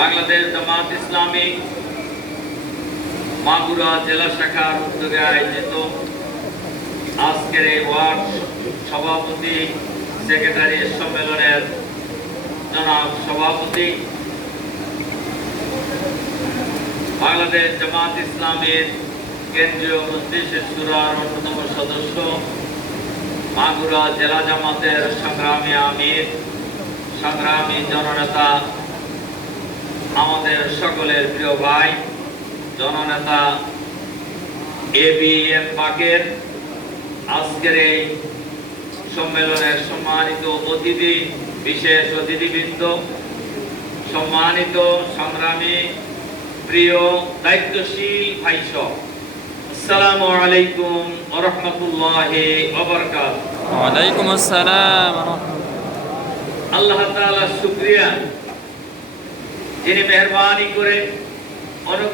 বাংলাদেশ জামাত ইসলামী মাগুরা জেলা শাখার উদ্যোগে আয়োজিত আজকের এই ওয়ার্ড সভাপতি সেক্রেটারি সম্মেলনের জনাব সভাপতি, বাংলাদেশ জামাত ইসলামের কেন্দ্রীয় মজলিস শুরার অন্যতম সদস্য, মাগুরা জেলা জামাতের সংগ্রামী আমির, সংগ্রামী জননেতা, আমাদের সকলের প্রিয় ভাই জননেতা এবিএম বাকের, আজকের এই সম্মেলনের সম্মানিত অতিথি, বিশেষ অতিথিবৃন্দ, সম্মানিত সংগ্রামী প্রিয় দায়িত্বশীল ভাইসব, আসসালামু আলাইকুম ওয়া রাহমাতুল্লাহি ওয়া বারাকাতুহু। ওয়া আলাইকুম আসসালাম। আল্লাহ তাআলা শুকরিয়া, যিনি মেহেরবানি করে অনুগ্রহ